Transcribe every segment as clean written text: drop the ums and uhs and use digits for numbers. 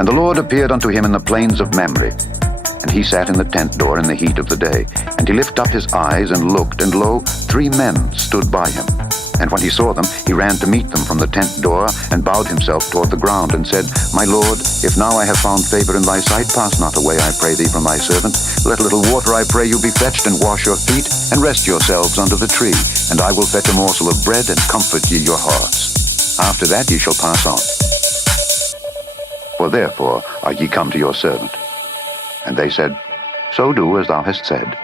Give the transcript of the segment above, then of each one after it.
And the Lord appeared unto him in the plains of Mamre. And he sat in the tent door in the heat of the day. And he lifted up his eyes and looked, and lo, 3 men stood by him. And when he saw them, he ran to meet them from the tent door, and bowed himself toward the ground, and said, My Lord, if now I have found favor in thy sight, pass not away, I pray thee, from thy servant. Let a little water, I pray you, be fetched, and wash your feet, and rest yourselves under the tree. And I will fetch a morsel of bread, and comfort ye your hearts. After that ye shall pass on. For therefore are ye come to your servant. And they said, So do as thou hast said.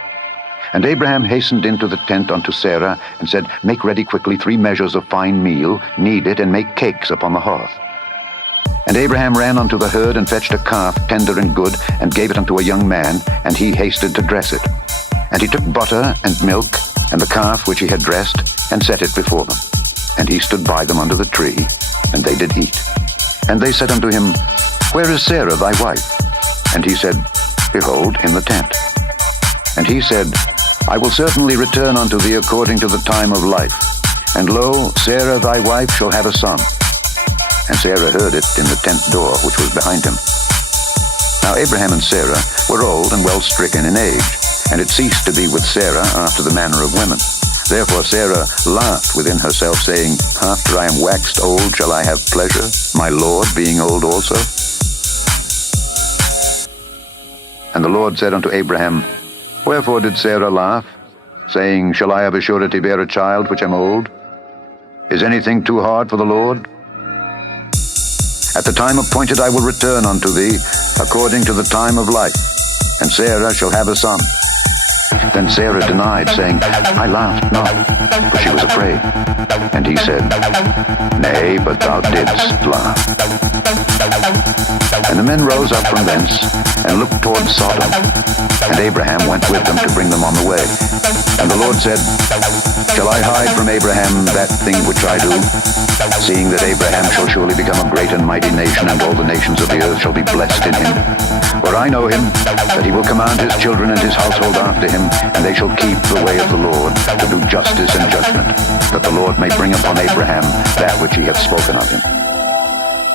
And Abraham hastened into the tent unto Sarah, and said, Make ready quickly 3 measures of fine meal, knead it, and make cakes upon the hearth. And Abraham ran unto the herd, and fetched a calf, tender and good, and gave it unto a young man, and he hasted to dress it. And he took butter and milk, and the calf which he had dressed, and set it before them. And he stood by them under the tree, and they did eat. And they said unto him, Where is Sarah thy wife? And he said, Behold, in the tent. And he said, I will certainly return unto thee according to the time of life. And lo, Sarah thy wife shall have a son. And Sarah heard it in the tent door which was behind him. Now Abraham and Sarah were old and well stricken in age, and it ceased to be with Sarah after the manner of women. Therefore Sarah laughed within herself, saying, After I am waxed old shall I have pleasure, my Lord being old also? And the Lord said unto Abraham, Wherefore did Sarah laugh, saying, Shall I of a surety bear a child which am old? Is anything too hard for the Lord? At the time appointed I will return unto thee, according to the time of life, and Sarah shall have a son. Then Sarah denied, saying, I laughed not, for she was afraid. And he said, Nay, but thou didst laugh. And the men rose up from thence, and looked toward Sodom. And Abraham went with them to bring them on the way. And the Lord said, Shall I hide from Abraham that thing which I do? Seeing that Abraham shall surely become a great and mighty nation, and all the nations of the earth shall be blessed in him. For I know him, that he will command his children and his household after him, and they shall keep the way of the Lord, to do justice and judgment, that the Lord may bring upon Abraham that which he hath spoken of him.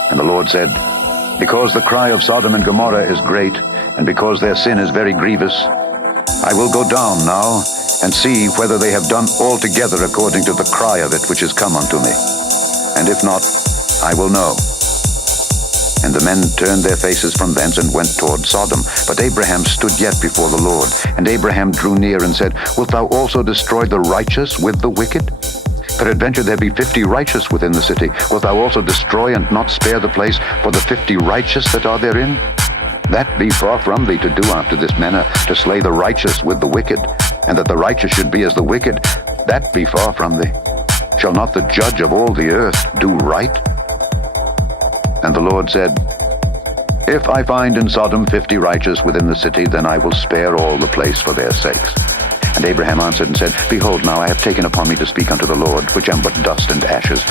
And the Lord said, Because the cry of Sodom and Gomorrah is great, and because their sin is very grievous, I will go down now, and see whether they have done altogether according to the cry of it which is come unto me. And if not, I will know. And the men turned their faces from thence, and went toward Sodom. But Abraham stood yet before the Lord. And Abraham drew near, and said, Wilt thou also destroy the righteous with the wicked? Peradventure there be 50 righteous within the city. Wilt thou also destroy and not spare the place for the 50 righteous that are therein? That be far from thee to do after this manner, to slay the righteous with the wicked, and that the righteous should be as the wicked. That be far from thee. Shall not the judge of all the earth do right? And the Lord said, If I find in Sodom 50 righteous within the city, then I will spare all the place for their sakes. And Abraham answered and said, Behold, now I have taken upon me to speak unto the Lord, which am but dust and ashes.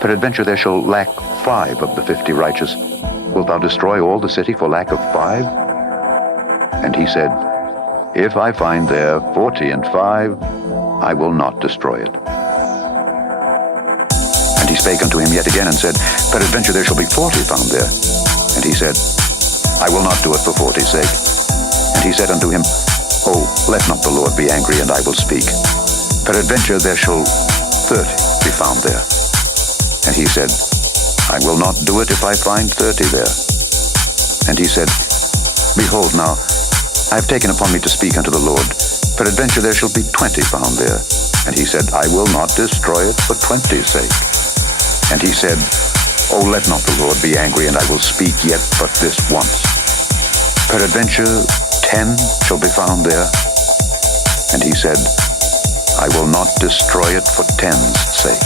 Peradventure there shall lack 5 of the 50 righteous. Wilt thou destroy all the city for lack of 5? And he said, If I find there 40 and 5, I will not destroy it. And he spake unto him yet again, and said, Peradventure there shall be 40 found there. And he said, I will not do it for 40's sake. And he said unto him, Oh, let not the Lord be angry, and I will speak. Peradventure there shall 30 be found there. And he said, I will not do it if I find 30 there. And he said, Behold now, I have taken upon me to speak unto the Lord. Peradventure there shall be 20 found there. And he said, I will not destroy it for 20's sake. And he said, Oh, let not the Lord be angry, and I will speak yet but this once. Peradventure 10 shall be found there. And he said, I will not destroy it for 10's sake.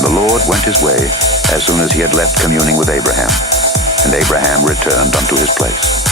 And the Lord went his way as soon as he had left communing with Abraham. And Abraham returned unto his place.